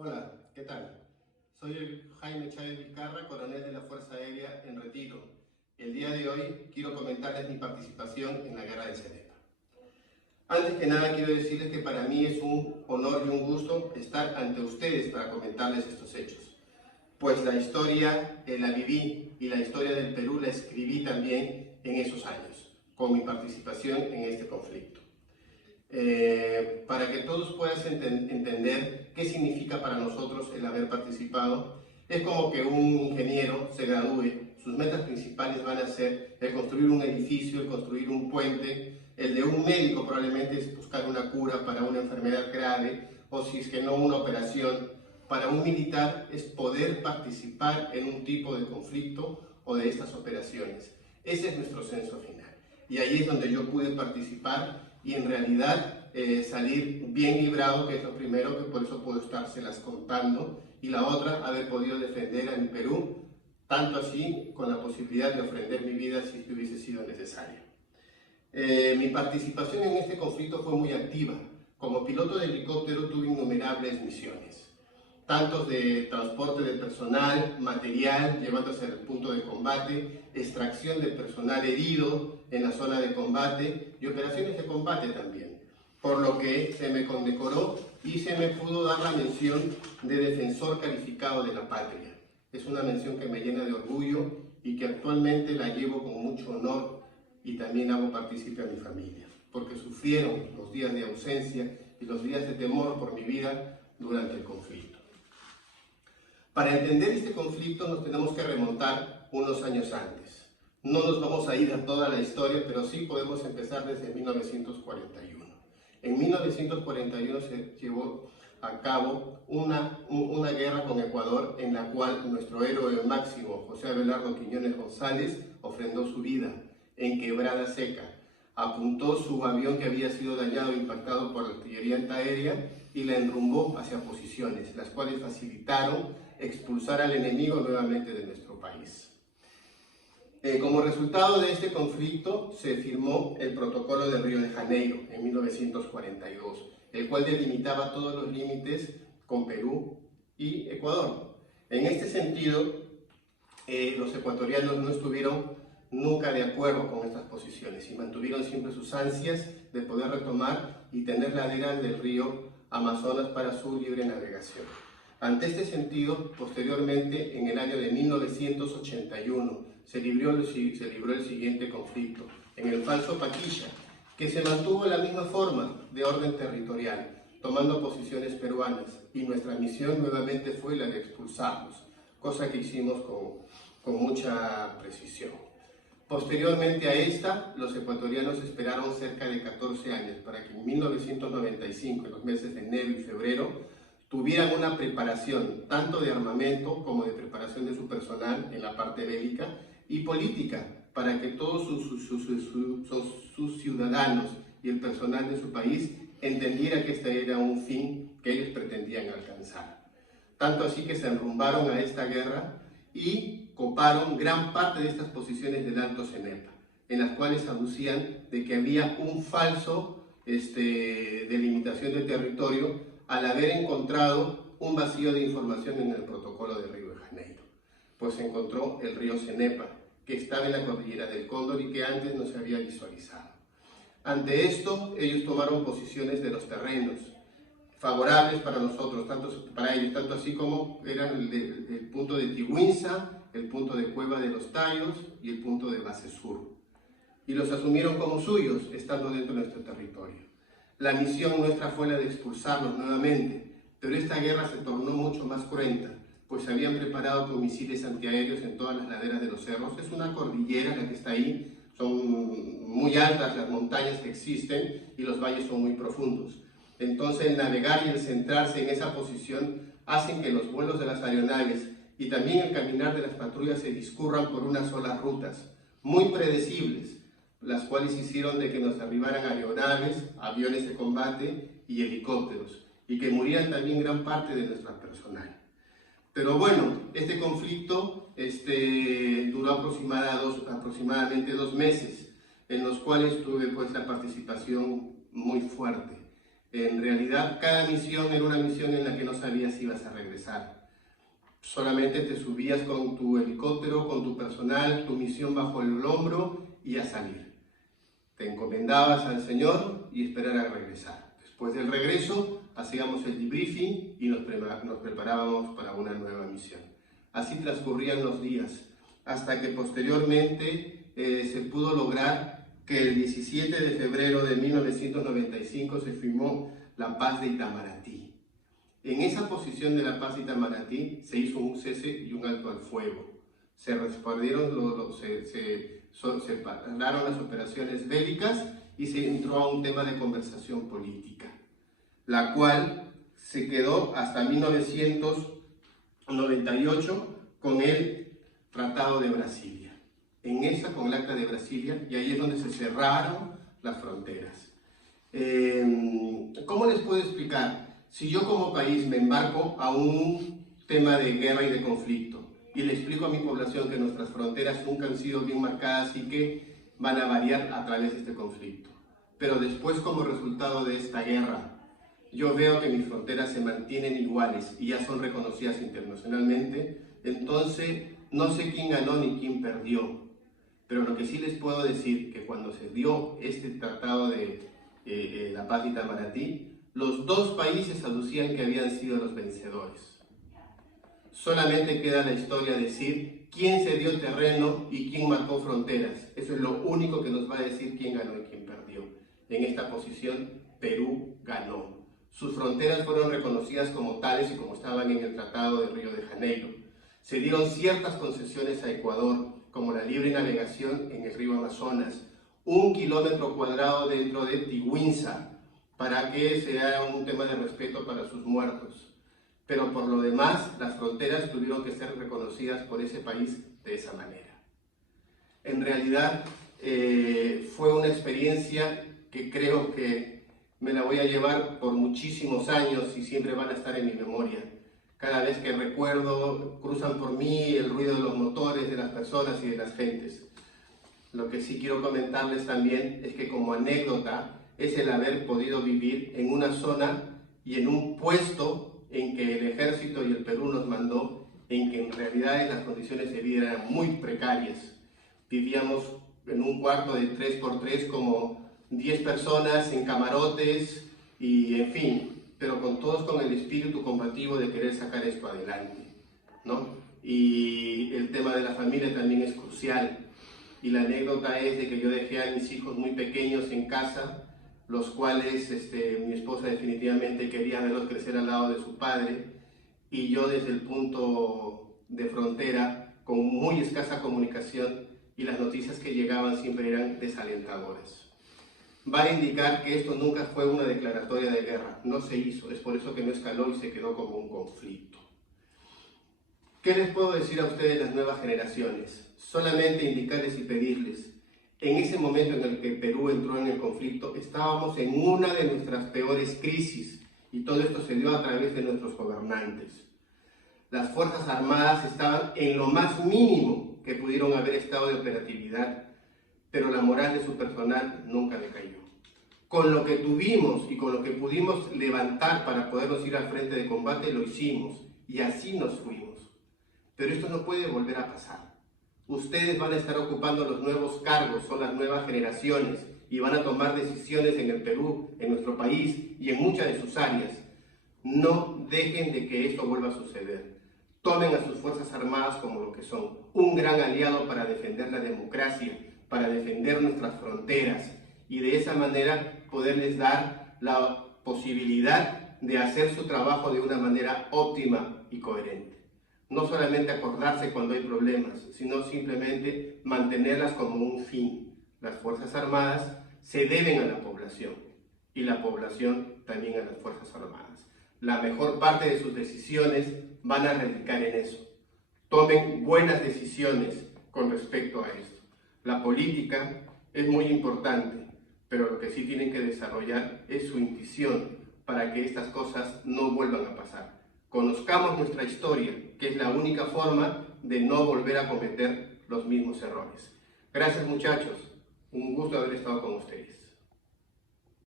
Hola, ¿qué tal? Soy el Jaime Chávez Vizcarra, coronel de la Fuerza Aérea en retiro. El día de hoy quiero comentarles mi participación en la guerra de Cenepa. Antes que nada quiero decirles que para mí es un honor y un gusto estar ante ustedes para comentarles estos hechos, pues la historia la viví y la historia del Perú la escribí también en esos años, con mi participación en este conflicto. Para que todos puedan entender qué significa para nosotros el haber participado, es como que un ingeniero se gradúe, sus metas principales van a ser el construir un edificio, el construir un puente, el de un médico probablemente es buscar una cura para una enfermedad grave, o si es que no una operación. Para un militar es poder participar en un tipo de conflicto o de estas operaciones. Ese es nuestro censo final. Y ahí es donde yo pude participar y en realidad salir bien librado, que es lo primero, que por eso puedo estárselas contando, y la otra, haber podido defender a mi Perú, tanto así con la posibilidad de ofrender mi vida si hubiese sido necesario. Mi participación en este conflicto fue muy activa. Como piloto de helicóptero tuve innumerables misiones, tantos de transporte de personal, material, llevándose al punto de combate, extracción de personal herido en la zona de combate y operaciones de combate también, por lo que se me condecoró y se me pudo dar la mención de defensor calificado de la patria. Es una mención que me llena de orgullo y que actualmente la llevo con mucho honor y también hago partícipe a mi familia, porque sufrieron los días de ausencia y los días de temor por mi vida durante el conflicto. Para entender este conflicto nos tenemos que remontar unos años antes. No nos vamos a ir a toda la historia, pero sí podemos empezar desde 1941. En 1941 se llevó a cabo una guerra con Ecuador en la cual nuestro héroe máximo, José Abelardo Quiñones González, ofrendó su vida en Quebrada Seca. Apuntó su avión que había sido dañado e impactado por la artillería antiaérea y la enrumbó hacia posiciones, las cuales facilitaron expulsar al enemigo nuevamente de nuestro país. Como resultado de este conflicto se firmó el Protocolo de Río de Janeiro en 1942, el cual delimitaba todos los límites con Perú y Ecuador. En este sentido, los ecuatorianos no estuvieron nunca de acuerdo con estas posiciones y mantuvieron siempre sus ansias de poder retomar y tener laderas del río Amazonas para su libre navegación. Ante este sentido, posteriormente, en el año de 1981, se libró el siguiente conflicto, en el Falso Paquilla, que se mantuvo en la misma forma de orden territorial, tomando posiciones peruanas, y nuestra misión nuevamente fue la de expulsarlos, cosa que hicimos con mucha precisión. Posteriormente a esta, los ecuatorianos esperaron cerca de 14 años para que en 1995, en los meses de enero y febrero, tuvieran una preparación tanto de armamento como de preparación de su personal en la parte bélica y política, para que todos sus ciudadanos y el personal de su país entendiera que este era un fin que ellos pretendían alcanzar. Tanto así que se enrumbaron a esta guerra y coparon gran parte de estas posiciones del Alto Cenepa, en las cuales aducían de que había un falso delimitación de territorio al haber encontrado un vacío de información en el protocolo de Río de Janeiro, pues se encontró el río Cenepa, que estaba en la cordillera del Cóndor y que antes no se había visualizado. Ante esto, ellos tomaron posiciones de los terrenos favorables para nosotros, para ellos, tanto así como eran el punto de Tihuinza, el punto de Cueva de los Tallos y el punto de Base Sur, y los asumieron como suyos, estando dentro de nuestro territorio. La misión nuestra fue la de expulsarlos nuevamente, pero esta guerra se tornó mucho más cruenta, pues se habían preparado con misiles antiaéreos en todas las laderas de los cerros. Es una cordillera la que está ahí, son muy altas las montañas que existen y los valles son muy profundos. Entonces el navegar y el centrarse en esa posición hacen que los vuelos de las aeronaves y también el caminar de las patrullas se discurran por unas solas rutas, muy predecibles, las cuales hicieron de que nos arribaran aeronaves, aviones de combate y helicópteros, y que murieran también gran parte de nuestro personal. Pero bueno, este conflicto duró aproximadamente 2 meses, en los cuales tuve pues la participación muy fuerte. En realidad, cada misión era una misión en la que no sabías si ibas a regresar. Solamente te subías con tu helicóptero, con tu personal, tu misión bajo el hombro y a salir. Te encomendabas al Señor y esperar a regresar. Después del regreso, hacíamos el debriefing y nos preparábamos para una nueva misión. Así transcurrían los días, hasta que posteriormente se pudo lograr que el 17 de febrero de 1995 se firmó la Paz de Itamaraty. En esa posición de la Paz de Itamaraty se hizo un cese y un alto al fuego. Se pararon las operaciones bélicas y se entró a un tema de conversación política, la cual se quedó hasta 1998 con el Tratado de Brasilia. Con el Acta de Brasilia, y ahí es donde se cerraron las fronteras. ¿Cómo les puedo explicar? Si yo como país me embarco a un tema de guerra y de conflicto, y le explico a mi población que nuestras fronteras nunca han sido bien marcadas y que van a variar a través de este conflicto, pero después, como resultado de esta guerra, yo veo que mis fronteras se mantienen iguales y ya son reconocidas internacionalmente, entonces no sé quién ganó ni quién perdió. Pero lo que sí les puedo decir, que cuando se dio este tratado de la Paz de Itamaraty, los dos países aducían que habían sido los vencedores. Solamente queda la historia decir quién se dio terreno y quién marcó fronteras. Eso es lo único que nos va a decir quién ganó y quién perdió. En esta posición, Perú ganó. Sus fronteras fueron reconocidas como tales y como estaban en el Tratado de Río de Janeiro. Se dieron ciertas concesiones a Ecuador, como la libre navegación en el río Amazonas, 1 kilómetro cuadrado dentro de Tiwinsa, para que sea un tema de respeto para sus muertos. Pero por lo demás, las fronteras tuvieron que ser reconocidas por ese país de esa manera. En realidad, fue una experiencia que creo que me la voy a llevar por muchísimos años y siempre van a estar en mi memoria. Cada vez que recuerdo, cruzan por mí el ruido de los motores, de las personas y de las gentes. Lo que sí quiero comentarles también es que como anécdota es el haber podido vivir en una zona y en un puesto en que el ejército y el Perú nos mandó, en que en realidad las condiciones de vida eran muy precarias. Vivíamos en un cuarto de 3x3 como 10 personas en camarotes y en fin, pero todos con el espíritu combativo de querer sacar esto adelante, ¿no? Y el tema de la familia también es crucial. Y la anécdota es de que yo dejé a mis hijos muy pequeños en casa, los cuales mi esposa definitivamente quería verlos crecer al lado de su padre, y yo desde el punto de frontera, con muy escasa comunicación, y las noticias que llegaban siempre eran desalentadoras. Va a indicar que esto nunca fue una declaratoria de guerra, no se hizo, es por eso que no escaló y se quedó como un conflicto. ¿Qué les puedo decir a ustedes, las nuevas generaciones? Solamente indicarles y pedirles, en ese momento en el que Perú entró en el conflicto, estábamos en una de nuestras peores crisis, y todo esto se dio a través de nuestros gobernantes. Las Fuerzas Armadas estaban en lo más mínimo que pudieron haber estado de operatividad, pero la moral de su personal nunca decayó. Con lo que tuvimos y con lo que pudimos levantar para podernos ir al frente de combate, lo hicimos, y así nos fuimos. Pero esto no puede volver a pasar. Ustedes van a estar ocupando los nuevos cargos, son las nuevas generaciones, y van a tomar decisiones en el Perú, en nuestro país y en muchas de sus áreas. No dejen de que esto vuelva a suceder. Tomen a sus Fuerzas Armadas como lo que son, un gran aliado para defender la democracia, para defender nuestras fronteras, y de esa manera poderles dar la posibilidad de hacer su trabajo de una manera óptima y coherente. No solamente acordarse cuando hay problemas, sino simplemente mantenerlas como un fin. Las Fuerzas Armadas se deben a la población y la población también a las Fuerzas Armadas. La mejor parte de sus decisiones van a radicar en eso. Tomen buenas decisiones con respecto a esto. La política es muy importante, pero lo que sí tienen que desarrollar es su intuición para que estas cosas no vuelvan a pasar. Conozcamos nuestra historia, que es la única forma de no volver a cometer los mismos errores. Gracias, muchachos, un gusto haber estado con ustedes.